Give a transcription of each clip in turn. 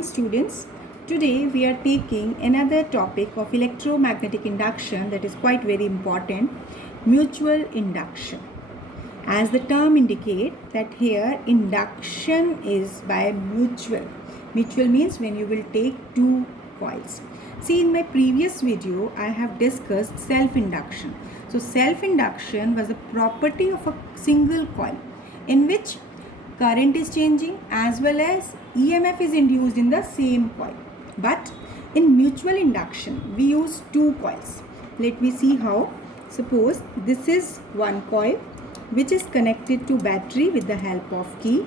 Students, today we are taking another topic of electromagnetic induction that is quite very important, mutual induction. As the term indicates that here induction is by mutual. Mutual means when you will take two coils. See, in my previous video I have discussed self-induction. So self-induction was a property of a single coil in which current is changing as well as EMF is induced in the same coil. But in mutual induction, we use two coils. Let me see how. Suppose this is one coil which is connected to battery with the help of key.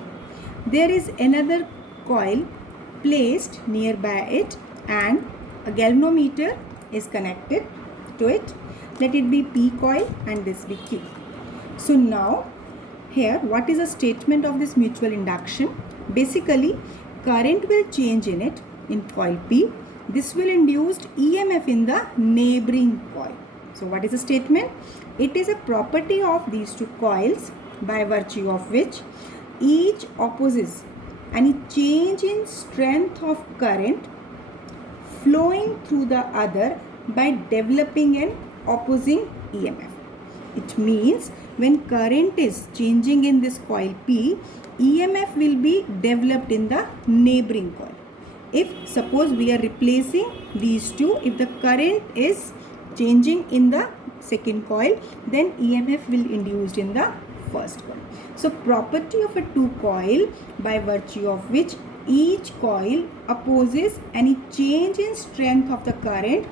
There is another coil placed nearby it and a galvanometer is connected to it. Let it be P coil and this be Q. So now here, what is a statement of this mutual induction? Basically, current will change in it, in coil P. This will induce EMF in the neighboring coil. So, what is the statement? It is a property of these two coils by virtue of which each opposes any change in strength of current flowing through the other by developing an opposing EMF. It means when current is changing in this coil P, EMF will be developed in the neighboring coil. If suppose we are replacing these two, if the current is changing in the second coil, then EMF will induced in the first coil. So property of a two coil by virtue of which each coil opposes any change in strength of the current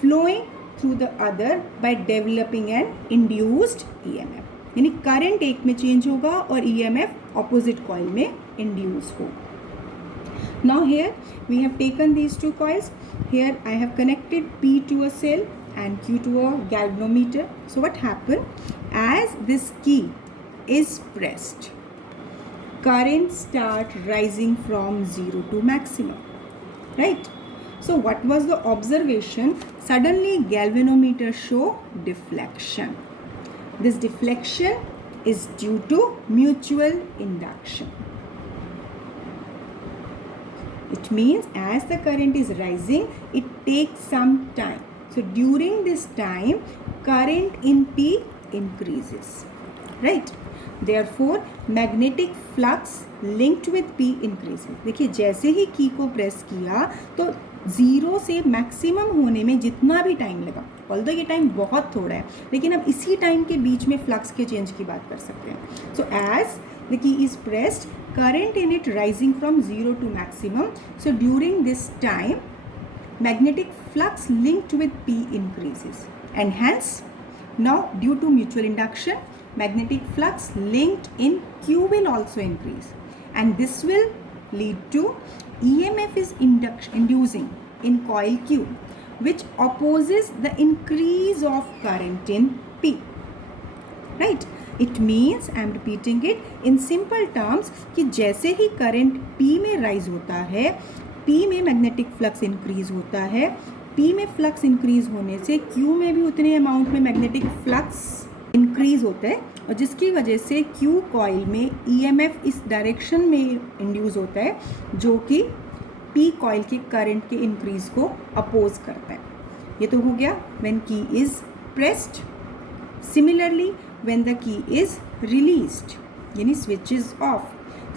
flowing through the other by developing an induced EMF. यानी current एक में change होगा और EMF opposite coil में induce होगा. Now here we have taken these two coils. Here I have connected P to a cell and Q to a galvanometer. So what happened? As this key is pressed, current start rising from 0 to maximum. Right? So what was the observation? Suddenly galvanometer show deflection. This deflection is due to mutual induction. It means as the current is rising, it takes some time. So during this time, current in P increases. Right? Therefore, magnetic flux linked with P increases. देखिए जैसे ही की को press किया तो 0 से maximum होने में जितना भी टाइम लगा, ऑल्दो ये टाइम बहुत थोड़ा है, लेकिन अब इसी टाइम के बीच में फ्लक्स के चेंज की बात कर सकते हैं. So as the key is pressed, current in it rising from 0 to maximum. So during this time magnetic flux linked with P increases, and hence now due to mutual induction, magnetic flux linked in Q will also increase, and this will lead to EMF is inducing in coil Q, which opposes the increase of current in P. Right? It means, I am repeating it in simple terms, कि जैसे ही current P में rise होता है, P में magnetic flux increase होता है. P में flux increase होने से Q में भी उतने अमाउंट में मैग्नेटिक फ्लक्स इंक्रीज होता है, और जिसकी वजह से Q कॉइल में EMF इस डायरेक्शन में इंड्यूस होता है जो कि P कॉइल के करंट के इंक्रीज को अपोज करता है. ये तो हो गया when key is pressed. Similarly when the key is released, यानी switch is off.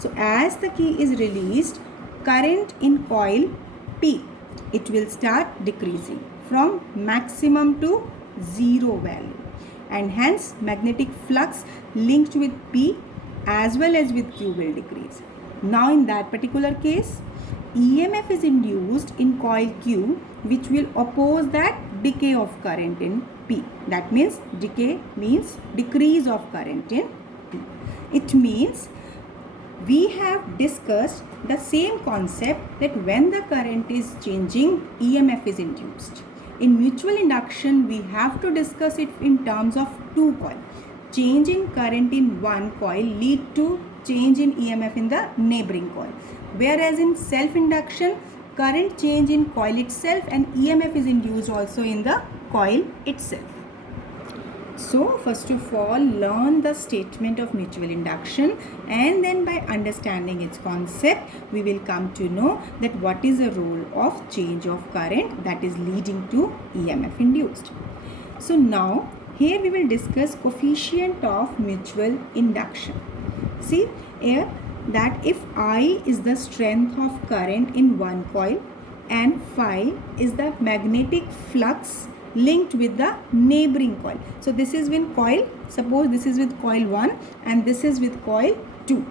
So as the key is released, current in coil P, it will start decreasing from maximum to 0 value, and hence magnetic flux linked with P as well as with Q will decrease. Now in that particular case, EMF is induced in coil Q, which will oppose that decay of current in P. That means decay means decrease of current in P. It means we have discussed the same concept that when the current is changing, EMF is induced. In mutual induction, we have to discuss it in terms of two coils. Change in current in one coil lead to change in EMF in the neighboring coil. Whereas in self-induction, current change in coil itself and EMF is induced also in the coil itself. So first of all, learn the statement of mutual induction, and then by understanding its concept, we will come to know that what is the role of change of current that is leading to EMF induced. So now here we will discuss coefficient of mutual induction. See here that if I is the strength of current in one coil and phi is the magnetic flux linked with the neighboring coil. So this is with coil, suppose this is with coil 1 and this is with coil 2.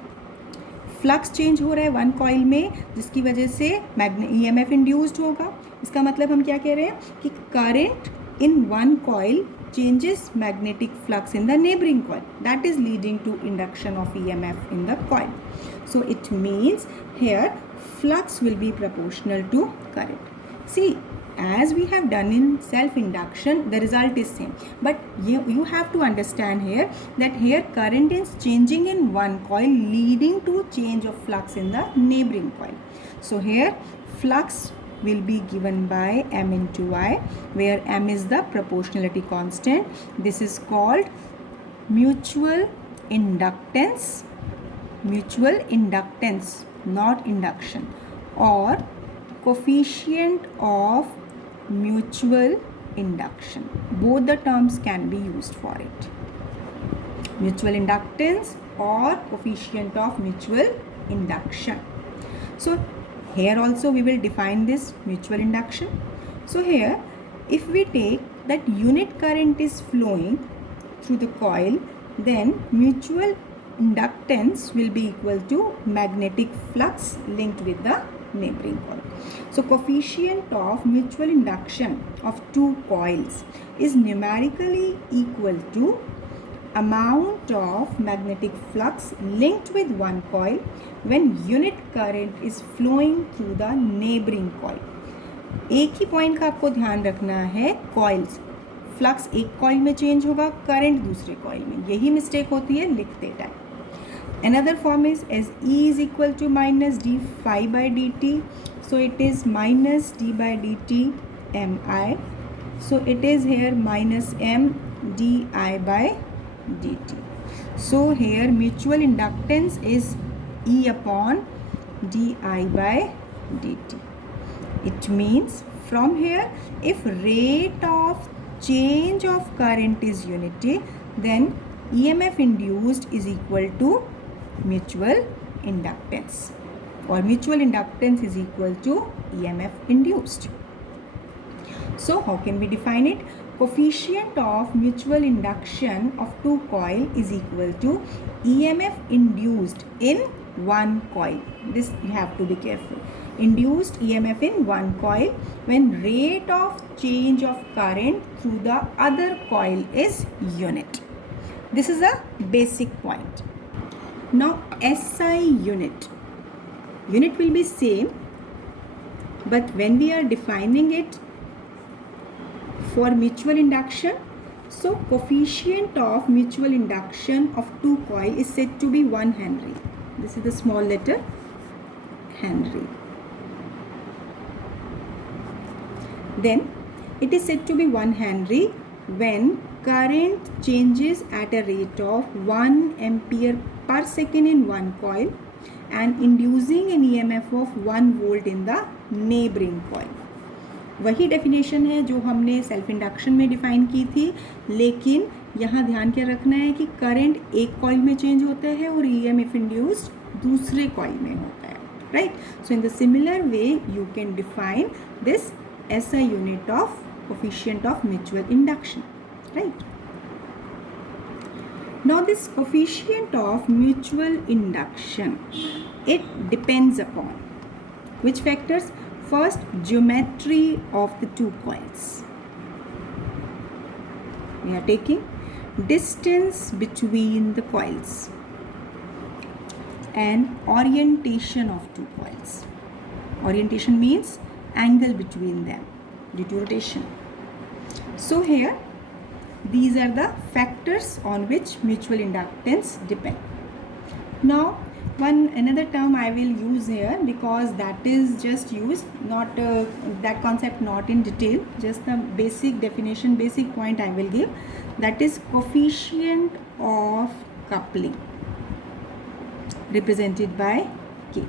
Flux change हो रहा है one coil में, जिसकी वजह से EMF induced होगा. इसका मतलब हम क्या कह रहे हैं कि current in one coil changes magnetic flux in the neighboring coil, that is leading to induction of EMF in the coil. So it means here flux will be proportional to current. See, as we have done in self induction, the result is same, but you have to understand here that here current is changing in one coil leading to change of flux in the neighboring coil. So here flux will be given by M into I, where M is the proportionality constant. This is called mutual inductance, not induction, or coefficient of mutual induction. Both the terms can be used for it. Mutual inductance or coefficient of mutual induction. So here also we will define this mutual induction. So here if we take that unit current is flowing through the coil, then mutual inductance will be equal to magnetic flux linked with the neighboring coil. So coefficient of mutual induction of two coils is numerically equal to amount of magnetic flux linked with one coil when unit current is flowing through the neighboring coil. एक ही point का आपको ध्यान रखना है, coils flux एक coil में change होगा, current दूसरे कॉइल में. यही मिस्टेक होती है लिखते time. Another form is as E is equal to minus d phi by dt. So it is minus d by dt mi. So it is here minus m di by dt. So here mutual inductance is E upon di by dt. It means from here if rate of change of current is unity, then EMF induced is equal to mutual inductance, or mutual inductance is equal to EMF induced. So how can we define it? Coefficient of mutual induction of two coil is equal to EMF induced in one coil. This you have to be careful. Induced EMF in one coil when rate of change of current through the other coil is unit. This is a basic point. Now SI unit will be same, but when we are defining it for mutual induction, so coefficient of mutual induction of two coil is said to be 1 Henry. This is the small letter Henry. Then it is said to be 1 Henry when current changes at a rate of 1 ampere per second in one coil and inducing an EMF of 1 volt in the neighboring coil. वही definition है जो हमने self induction में define की थी, लेकिन यहाँ ध्यान क्या रखना है कि करंट एक कॉइल में चेंज होता है और EMF इंड्यूस्ड दूसरे कॉइल में होता है, right. So in the similar way you can define this SI unit of coefficient of mutual induction, right. Now this coefficient of mutual induction, it depends upon which factors? First, geometry of the two coils. We are taking distance between the coils and orientation of two coils. Orientation means angle between them due to rotation. So here these are the factors on which mutual inductance depend. Now Another term I will use here, because that is just used, not that concept not in detail, just the basic definition, basic point I will give, that is coefficient of coupling, represented by K.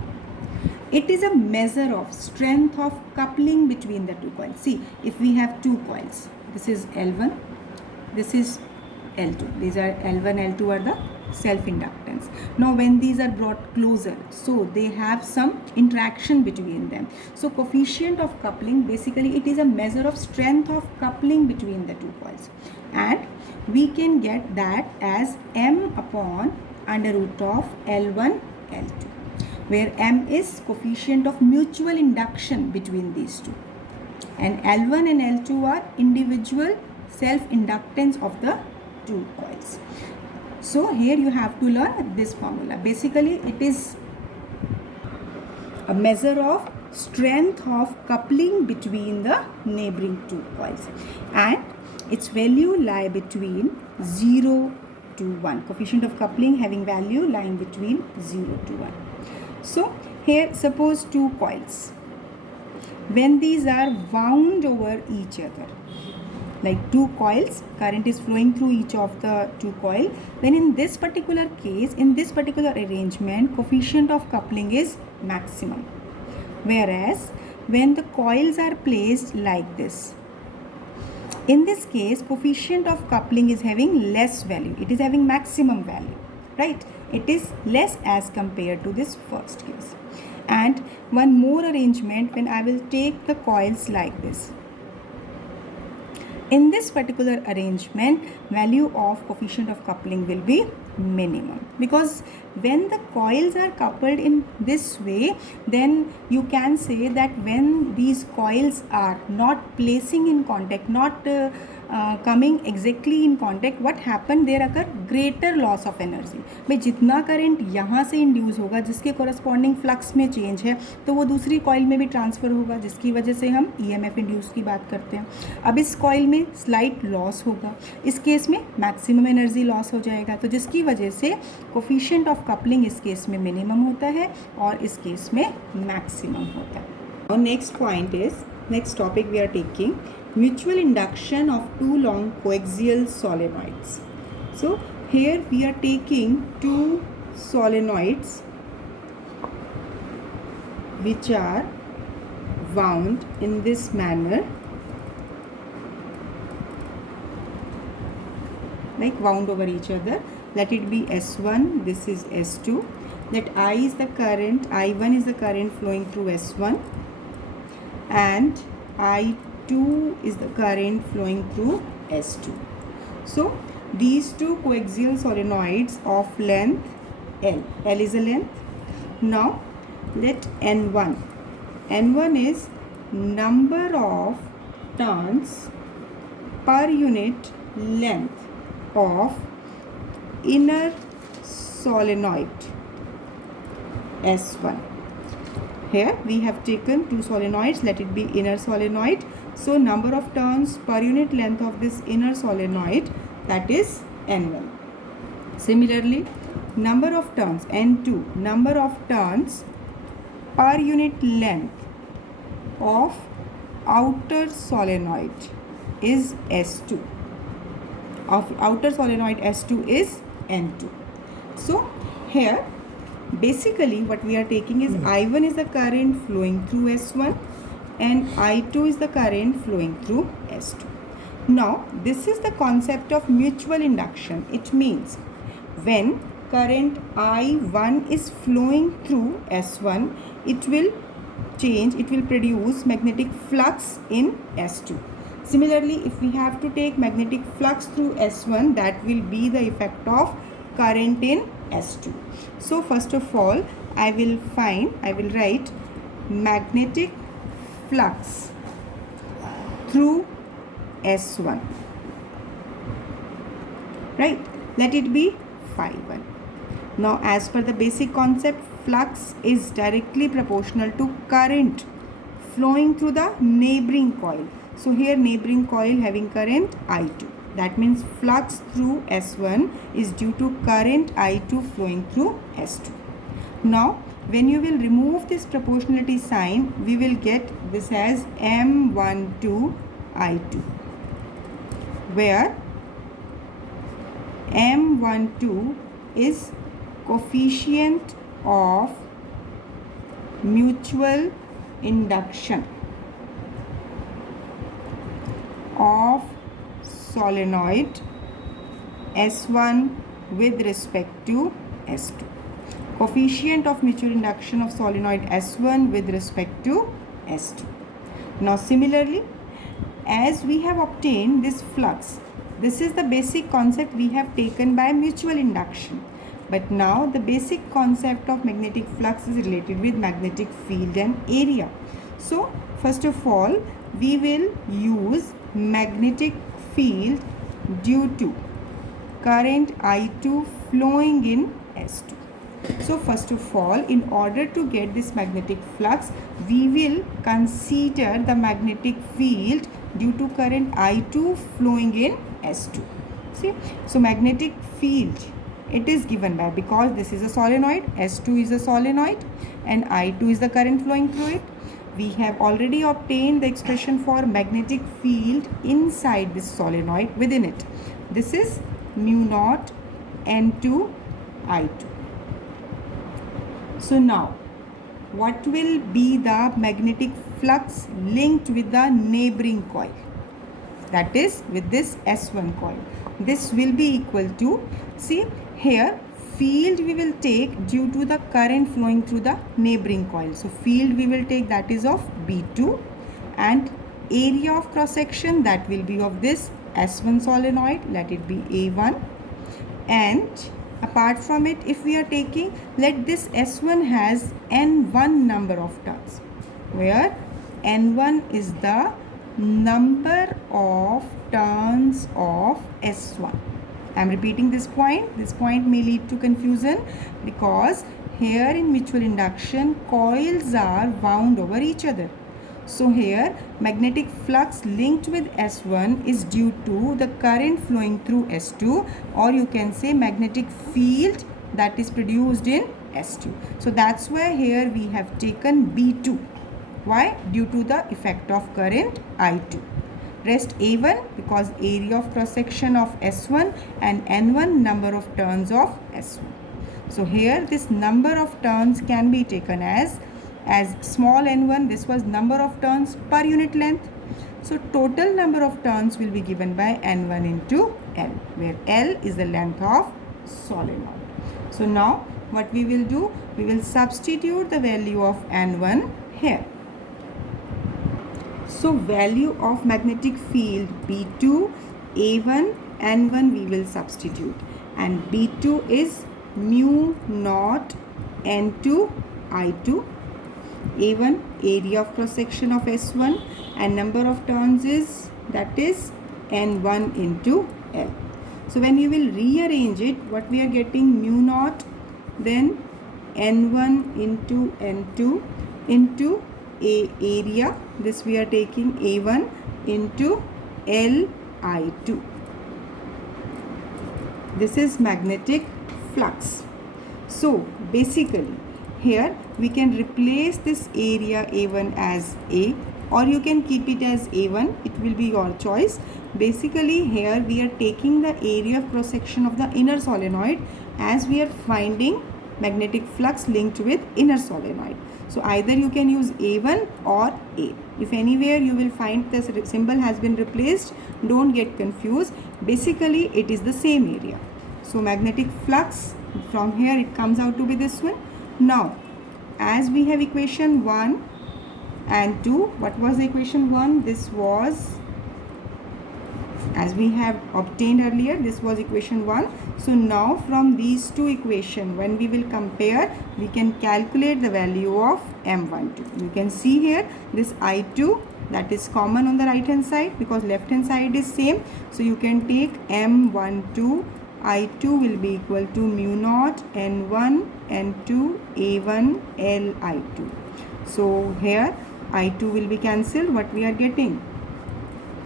It is a measure of strength of coupling between the two coils. See, if we have two coils, this is L1, this is L2. These are L1, L2 are the self-inductance. Now when these are brought closer, so they have some interaction between them. So coefficient of coupling, basically it is a measure of strength of coupling between the two coils. And we can get that as M upon under root of L1, L2, where M is coefficient of mutual induction between these two, and L1 and L2 are individual self-inductance of the two coils. So here you have to learn this formula. Basically it is a measure of strength of coupling between the neighboring two coils, and its value lie between 0 to 1. Coefficient of coupling having value lying between 0 to 1. So here suppose two coils, when these are wound over each other, like two coils, current is flowing through each of the two coil, then in this particular case, in this particular arrangement, coefficient of coupling is maximum. Whereas when the coils are placed like this, in this case coefficient of coupling is having less value, it is having maximum value, right? It is less as compared to this first case. And one more arrangement, when I will take the coils like this, in this particular arrangement, value of coefficient of coupling will be minimum, because when the coils are coupled in this way, then you can say that when these coils are not placing in contact, not coming exactly in contact, what happen, there occur greater loss of energy. भाई जितना current यहाँ से induce होगा, जिसके corresponding flux में change है, तो वो दूसरी कॉइल में भी ट्रांसफ़र होगा, जिसकी वजह से हम ईएमएफ इंड्यूस की बात करते हैं. अब इस कॉइल में स्लाइट लॉस होगा, इस केस में मैक्सिमम एनर्जी लॉस हो जाएगा, तो जिसकी वजह से कोफिशिएंट ऑफ कपलिंग इस केस में मिनिमम होता है और इस केस में मैक्सिमम होता है. और next point is, next topic we are taking mutual induction of two long coaxial solenoids. So here we are taking two solenoids which are wound in this manner, like wound over each other. Let it be S1, this is S2. That I is the current, I1 is the current flowing through S1, and I2 is the current flowing through S2. So these two coaxial solenoids of length L. L is a length. Now let N1 is number of turns per unit length of inner solenoid S1. Here we have taken two solenoids, let it be inner solenoid. So number of turns per unit length of this inner solenoid, that is N1. Similarly, number of turns, N2, number of turns per unit length of outer solenoid is S2. Of outer solenoid S2 is N2. So here basically what we are taking is I1 is the current flowing through S1 and I2 is the current flowing through S2. Now this is the concept of mutual induction. It means when current I1 is flowing through S1, it will change, it will produce magnetic flux in S2. Similarly, if we have to take magnetic flux through S1, that will be the effect of current in S2. So first of all, I will write magnetic flux through S1, right? Let it be phi1. Now as per the basic concept, flux is directly proportional to current flowing through the neighboring coil. So here neighboring coil having current I2. That means flux through S1 is due to current I2 flowing through S2. Now when you will remove this proportionality sign, we will get this as M12 I2, where M12 is coefficient of mutual induction of solenoid S1 with respect to S2. Coefficient of mutual induction of solenoid S1 with respect to S2. Now similarly, as we have obtained this flux, this is the basic concept we have taken by mutual induction. But now the basic concept of magnetic flux is related with magnetic field and area. So first of all, we will use magnetic field due to current I2 flowing in S2. So first of all, in order to get this magnetic flux, we will consider the magnetic field due to current I2 flowing in S2. See, so magnetic field, it is given by, because this is a solenoid, S2 is a solenoid and I2 is the current flowing through it. We have already obtained the expression for magnetic field inside this solenoid within it. This is mu naught N2 I2. So now, what will be the magnetic flux linked with the neighboring coil? That is with this S1 coil. This will be equal to, see here, field we will take due to the current flowing through the neighboring coil. So field we will take, that is of B2, and area of cross section, that will be of this S1 solenoid, let it be A1. And apart from it, if we are taking, let this S1 has N1 number of turns, where N1 is the number of turns of S1. I am repeating this point. This point may lead to confusion because here in mutual induction, coils are wound over each other. So here magnetic flux linked with S1 is due to the current flowing through S2, or you can say magnetic field that is produced in S2. So that's why here we have taken B2. Why? Due to the effect of current I2. Rest A1 because area of cross section of S1 and N1 number of turns of S1. So here this number of turns can be taken as small n1, this was number of turns per unit length. So total number of turns will be given by n1 into L, where L is the length of solenoid. So now what we will do, we will substitute the value of n1 here. So value of magnetic field B2, A1, N1 we will substitute, and B2 is mu naught N2 I2. A1 area of cross section of S1 and number of turns is, that is N1 into L. So when you will rearrange it, what we are getting, mu naught, then N1 into N2 into area, this we are taking A1 into Li2. This is magnetic flux. So basically here we can replace this area A1 as A, or you can keep it as A1, it will be your choice. Basically here we are taking the area of cross section of the inner solenoid, as we are finding magnetic flux linked with inner solenoid. So either you can use A1 or A. If anywhere you will find this symbol has been replaced, don't get confused. Basically it is the same area. So magnetic flux, from here it comes out to be this one. Now as we have equation 1 and 2, what was the equation 1? This was, as we have obtained earlier, this was equation 1. So now from these two equations, when we will compare, we can calculate the value of M12. You can see here this I2, that is common on the right hand side because left hand side is same. So you can take M12 I2 will be equal to mu naught N1 N2 A1 L I2. So here I2 will be cancelled. What we are getting?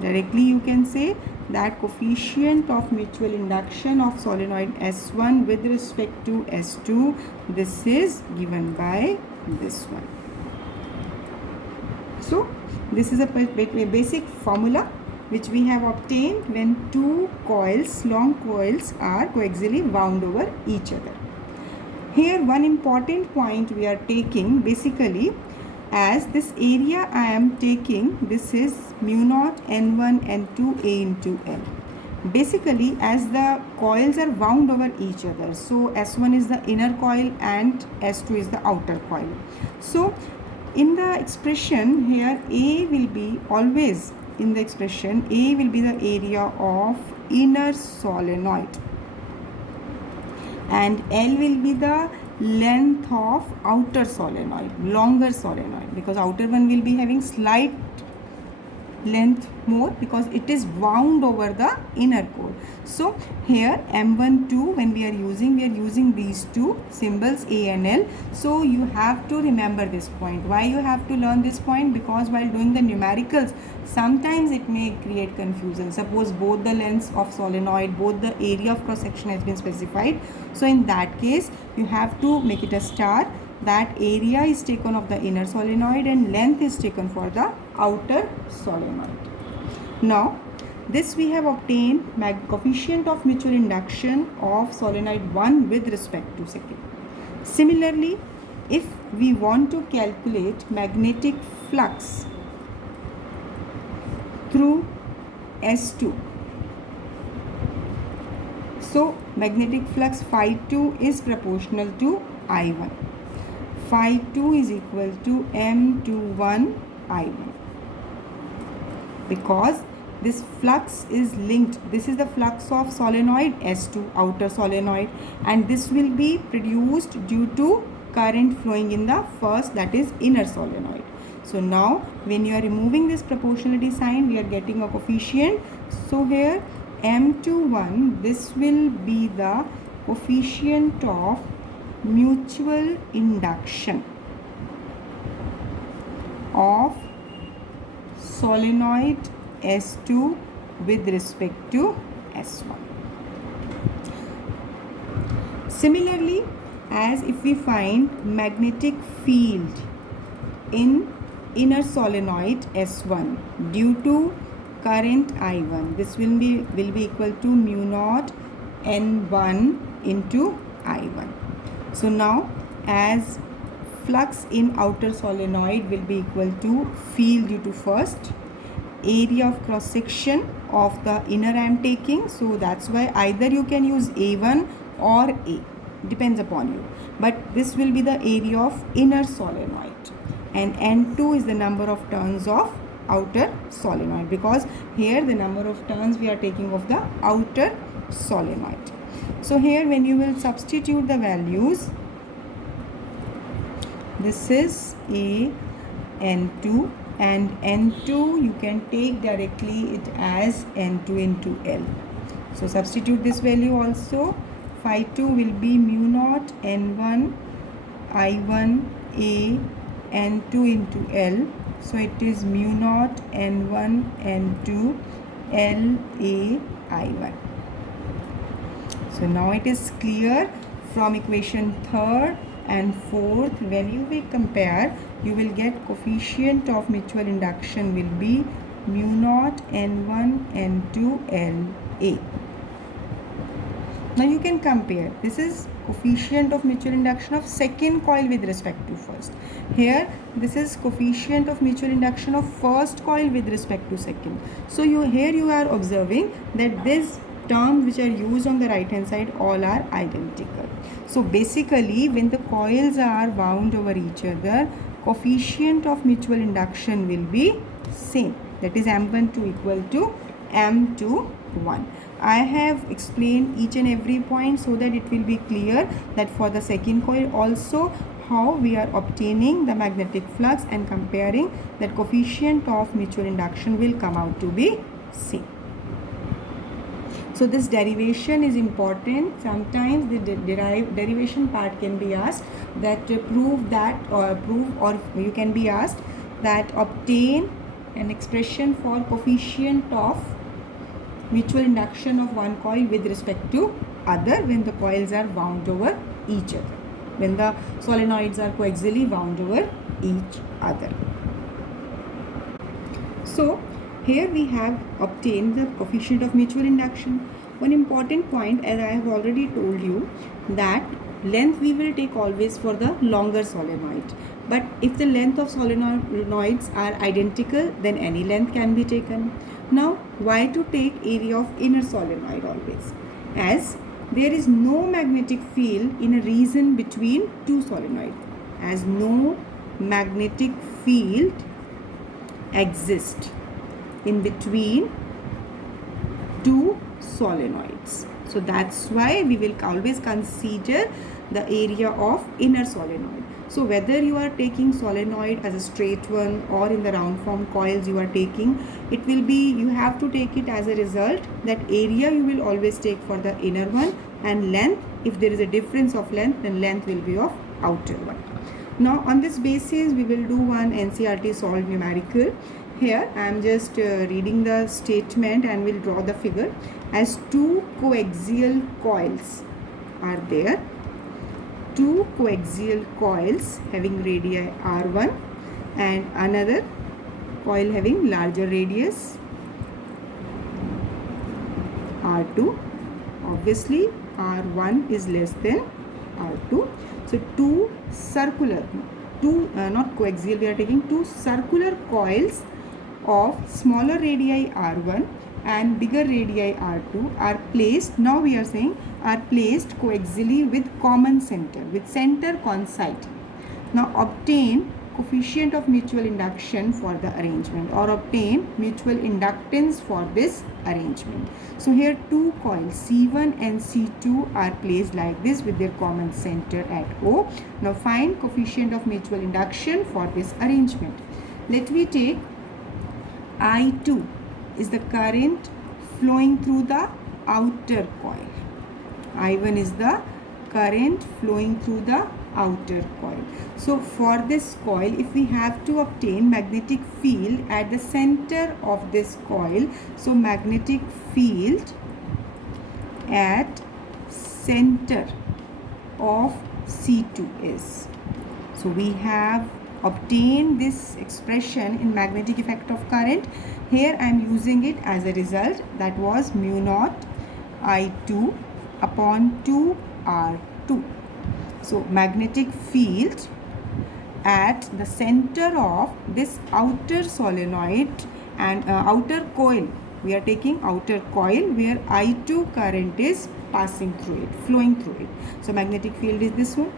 Directly you can say that coefficient of mutual induction of solenoid S1 with respect to S2, this is given by this one. So this is a basic formula which we have obtained when two coils, long coils, are coaxially wound over each other. Here one important point we are taking, basically, as this area I am taking, this is mu naught N1 N2 A into L. Basically, as the coils are wound over each other, so S1 is the inner coil and S2 is the outer coil. So in the expression here, A will be always, in the expression, A will be the area of inner solenoid and L will be the length of outer solenoid, longer solenoid, because outer one will be having slight length more because it is wound over the inner core. So here M12, when we are using these two symbols A and L. So you have to remember this point. Why you have to learn this point? Because while doing the numericals, sometimes it may create confusion. Suppose both the lengths of solenoid, both the area of cross section has been specified. So in that case, you have to make it a star. That area is taken of the inner solenoid and length is taken for the outer solenoid. Now this we have obtained coefficient of mutual induction of solenoid 1 with respect to second. Similarly, if we want to calculate magnetic flux through S2, so magnetic flux phi 2 is proportional to I1. Phi 2 is equal to M21 I1, because this flux is linked. This is the flux of solenoid S2, outer solenoid, and this will be produced due to current flowing in the first, that is inner solenoid. So now when you are removing this proportionality sign, we are getting a coefficient. So here M21, this will be the coefficient of mutual induction of solenoid S2 with respect to S1. Similarly, as if we find magnetic field in inner solenoid S1 due to current I1, this will be equal to mu naught N1 into I1. So now, as flux in outer solenoid will be equal to field due to first, area of cross section of the inner I am taking, so that's why either you can use A1 or A, depends upon you, but this will be the area of inner solenoid, and N2 is the number of turns of outer solenoid, because here the number of turns we are taking of the outer solenoid. So here when you will substitute the values, this is A, N2, and N2 you can take directly it as N2 into L. So substitute this value also. Phi 2 will be mu naught N1 I1 A N2 into L. So it is mu naught N1 N2 L A I1. So now it is clear from equation 3rd and 4th, when you will compare, you will get coefficient of mutual induction will be mu naught N1 N2 L A. Now you can compare. This is coefficient of mutual induction of second coil with respect to first. Here this is coefficient of mutual induction of first coil with respect to second. So here you are observing that these terms which are used on the right hand side all are identical. So basically when the coils are wound over each other, coefficient of mutual induction will be same, that is M12 equal to M21. I have explained each and every point so that it will be clear that for the second coil also how we are obtaining the magnetic flux and comparing, that coefficient of mutual induction will come out to be same. So this derivation is important. Sometimes the derivation part can be asked, that prove that, or you can be asked that obtain an expression for coefficient of mutual induction of one coil with respect to other when the coils are wound over each other, when the solenoids are coaxially wound over each other. So here we have obtained the coefficient of mutual induction. One important point, as I have already told you, that length we will take always for the longer solenoid. But if the length of solenoids are identical, then any length can be taken. Now, why to take area of inner solenoid always? As there is no magnetic field in a region between two solenoids. As no magnetic field exists in between two solenoids. So that's why we will always consider the area of inner solenoid. So whether you are taking solenoid as a straight one or in the round form coils you are taking, it will be, you have to take it as a result that area you will always take for the inner one, and length, if there is a difference of length, then length will be of outer one. Now on this basis we will do one NCERT solved numerical. Here I am just reading the statement and will draw the figure. As two coaxial coils are there, two coaxial coils having radii R1 and another coil having larger radius R2. Obviously R1 is less than R2. So two circular, not coaxial, we are taking two circular coils of smaller radii R1 and bigger radii R2 are placed, now we are saying, are placed coaxially with common center, with center coinciding. Now obtain coefficient of mutual induction for the arrangement, or obtain mutual inductance for this arrangement. So here two coils C1 and C2 are placed like this with their common center at O. Now find coefficient of mutual induction for this arrangement. Let me take I2 is the current flowing through the outer coil. I1 is the current flowing through the outer coil. So for this coil, if we have to obtain magnetic field at the center of this coil, so magnetic field at center of C2 is, so we have obtained this expression in magnetic effect of current. Here I am using it as a result, that was mu naught I2 upon 2 R2. So magnetic field at the center of this outer solenoid and outer coil, we are taking outer coil where I2 current is passing through it, flowing through it. So magnetic field is this one.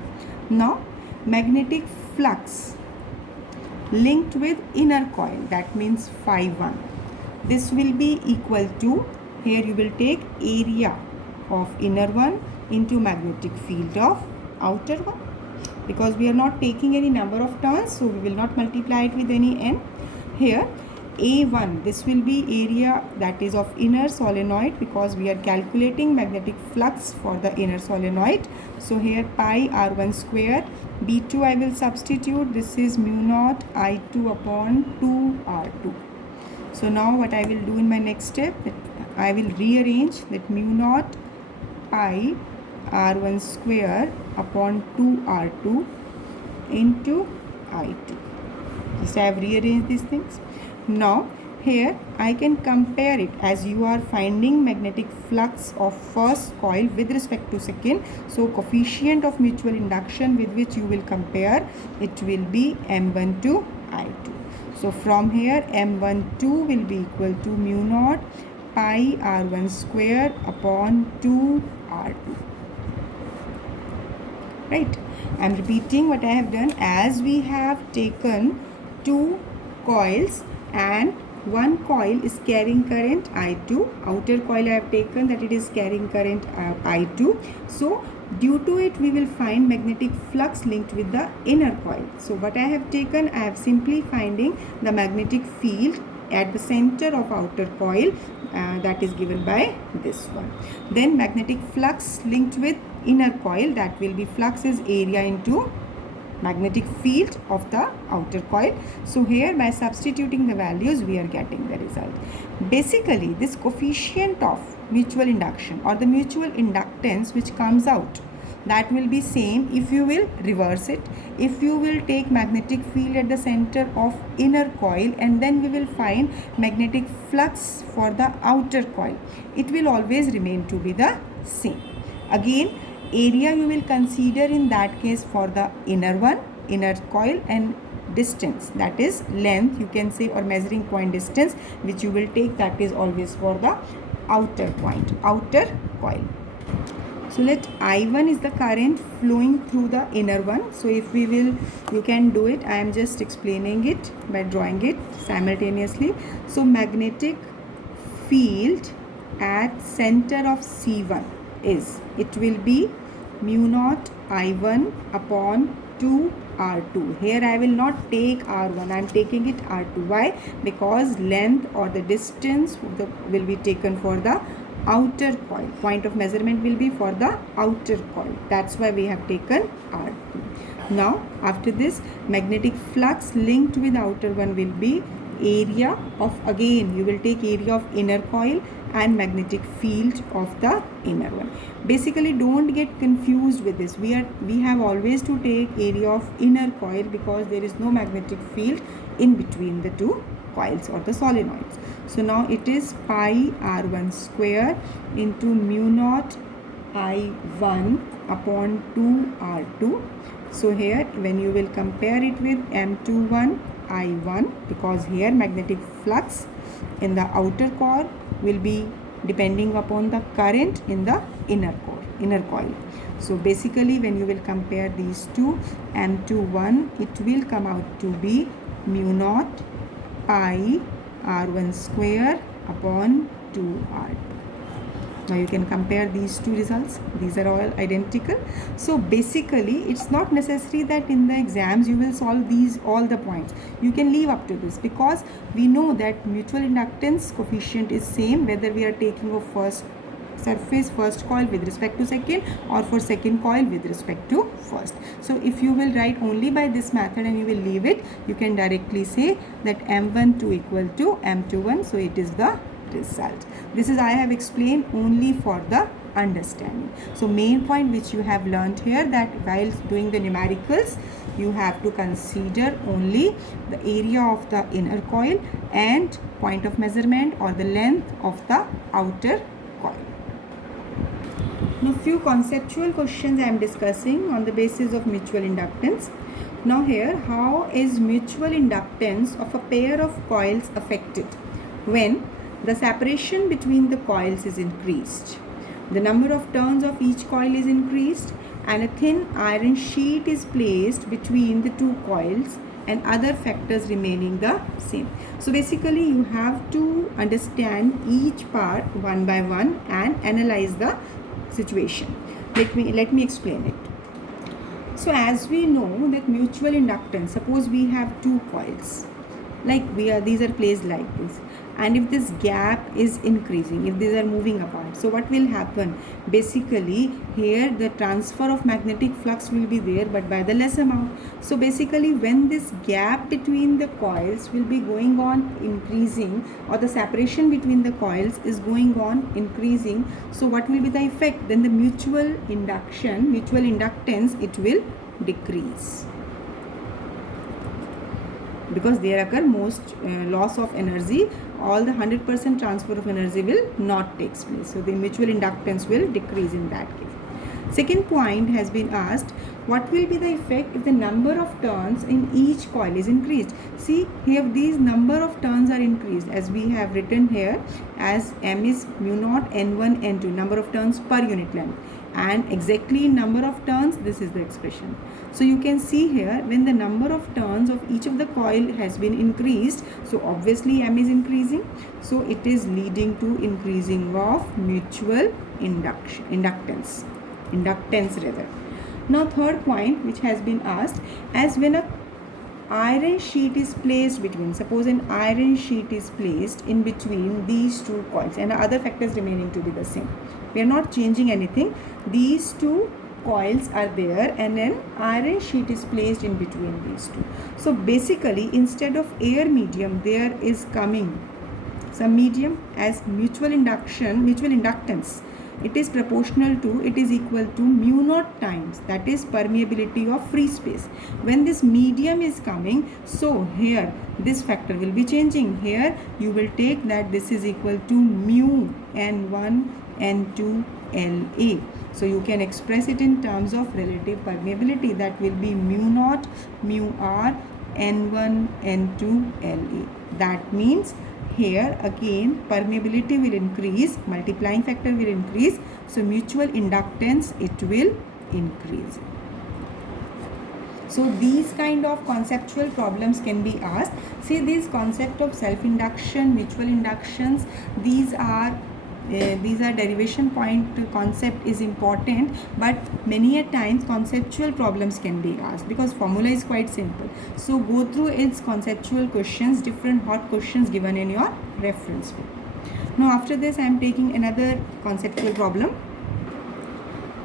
Now magnetic flux linked with inner coil, that means phi 1. This will be equal to, here you will take area of inner one into magnetic field of outer one, because we are not taking any number of turns, so we will not multiply it with any n. Here A1, this will be area that is of inner solenoid, because we are calculating magnetic flux for the inner solenoid. So here pi R1 square, B2 I will substitute, this is mu naught I2 upon 2 R2. So now what I will do in my next step, that I will rearrange that mu naught pi R1 square upon 2 R2 into I2. Just I have rearranged these things. Now here I can compare it, as you are finding magnetic flux of first coil with respect to second. So coefficient of mutual induction with which you will compare, it will be M12 I2. So from here M12 will be equal to mu naught pi R1 square upon 2 R2. Right, I am repeating what I have done. As we have taken two coils and one coil is carrying current I2, outer coil I have taken that it is carrying current I2. So due to it we will find magnetic flux linked with the inner coil. So what I have taken, I have simply finding the magnetic field at the center of outer coil, that is given by this one. Then magnetic flux linked with inner coil, that will be flux is area into magnetic field of the outer coil. So here by substituting the values we are getting the result. Basically this coefficient of mutual induction or the mutual inductance which comes out, that will be same if you will reverse it. If you will take magnetic field at the center of inner coil and then we will find magnetic flux for the outer coil, it will always remain to be the same. Again, area you will consider in that case for the inner coil, and distance, that is length you can say, or measuring point distance which you will take, that is always for the outer coil. So let I1 is the current flowing through the inner one. So if we will, you can do it. I am just explaining it by drawing it simultaneously. So magnetic field at center of C1 is, it will be mu naught I1 upon 2 R2. Here I will not take R1, I am taking it R2. Why? Because length or the distance will be taken for the outer coil. Point of measurement will be for the outer coil. That's why we have taken R2. Now after this, magnetic flux linked with outer one will be area of, again you will take area of inner coil and magnetic field of the inner one. Basically don't get confused with this. We have always to take area of inner coil because there is no magnetic field in between the two coils or the solenoids. So now it is pi R1 square into mu naught I1 upon 2 R2. So here when you will compare it with M21 I1, because here magnetic flux in the outer core will be depending upon the current in the inner coil. So basically when you will compare these two, M21, it will come out to be mu naught pi R1 square upon 2 R2. Now you can compare these two results. These are all identical. So basically it's not necessary that in the exams you will solve these all the points. You can leave up to this because we know that mutual inductance coefficient is same whether we are taking a first coil with respect to second, or for second coil with respect to first. So if you will write only by this method and you will leave it, you can directly say that M12 equal to M21. So it is the result. This is I have explained only for the understanding. So main point which you have learned here, that while doing the numericals you have to consider only the area of the inner coil and point of measurement or the length of the outer coil. Now few conceptual questions I am discussing on the basis of mutual inductance. Now here, how is mutual inductance of a pair of coils affected when the separation between the coils is increased, the number of turns of each coil is increased, and a thin iron sheet is placed between the two coils, and other factors remaining the same. So basically you have to understand each part one by one and analyze the situation. Let me explain it. So as we know that mutual inductance, suppose we have two coils, like these are placed like this, and if this gap is increasing, if these are moving apart, so what will happen? Basically here the transfer of magnetic flux will be there, but by the less amount. So basically when this gap between the coils will be going on increasing, or the separation between the coils is going on increasing, so what will be the effect? Then the mutual inductance, it will decrease, because there occur most loss of energy. All the 100% transfer of energy will not take place. So the mutual inductance will decrease in that case. Second point has been asked, what will be the effect if the number of turns in each coil is increased? See, here these number of turns are increased, as we have written here, as M is mu naught N1 N2, number of turns per unit length, and exactly number of turns, this is the expression. So you can see here, when the number of turns of each of the coil has been increased, so obviously M is increasing, so it is leading to increasing of mutual inductance rather. Now third point which has been asked, as when a iron sheet is placed between, suppose an iron sheet is placed in between these two coils and other factors remaining to be the same, we are not changing anything, these two coils are there and an iron sheet is placed in between these two. So basically, instead of air medium, there is coming some medium as mutual inductance. It is proportional to, it is equal to mu naught times, that is permeability of free space. When this medium is coming, so here this factor will be changing. Here you will take that this is equal to mu N1 N2 La. So you can express it in terms of relative permeability, that will be mu naught mu R N1 N2 La. That means here again permeability will increase, multiplying factor will increase, so mutual inductance it will increase. So these kind of conceptual problems can be asked. See, this concept of self-induction, mutual inductions, these are derivation point concept is important, but many a times conceptual problems can be asked because formula is quite simple. So go through its conceptual questions, different hot questions given in your reference book. Now after this I am taking another conceptual problem.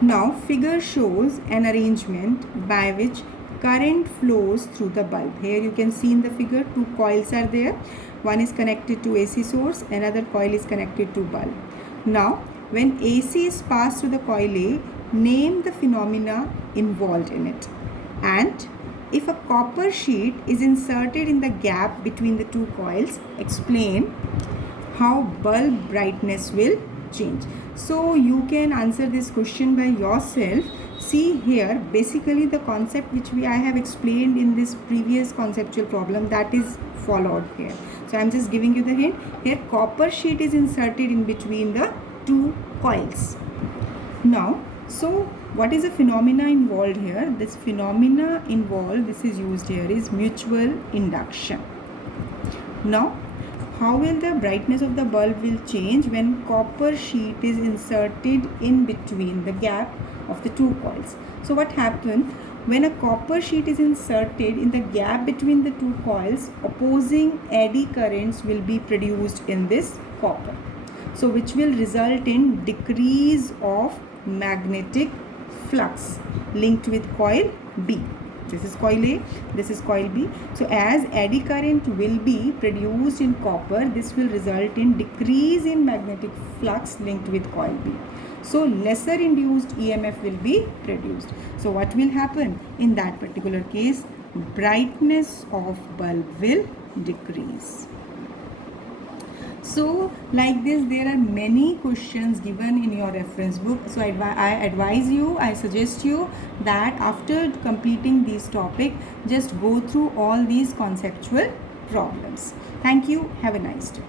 Now figure shows an arrangement by which current flows through the bulb. Here you can see in the figure two coils are there. One is connected to AC source, another coil is connected to bulb. Now when AC is passed through the coil A, name the phenomena involved in it. And if a copper sheet is inserted in the gap between the two coils, explain how bulb brightness will change. So you can answer this question by yourself. See here, basically the concept which I have explained in this previous conceptual problem, that is followed here. So I am just giving you the hint. Here copper sheet is inserted in between the two coils. Now, so what is the phenomena involved here? This phenomena involved, this is used here, is mutual induction. Now, how will the brightness of the bulb will change when copper sheet is inserted in between the gap of the two coils? So what happens when a copper sheet is inserted in the gap between the two coils? Opposing eddy currents will be produced in this copper, so which will result in decrease of magnetic flux linked with coil B. This is coil A, this is coil B. So as eddy current will be produced in copper, this will result in decrease in magnetic flux linked with coil B. So lesser induced EMF will be produced. So what will happen in that particular case? Brightness of bulb will decrease. So like this, there are many questions given in your reference book. So I suggest you that after completing this topic, just go through all these conceptual problems. Thank you. Have a nice day.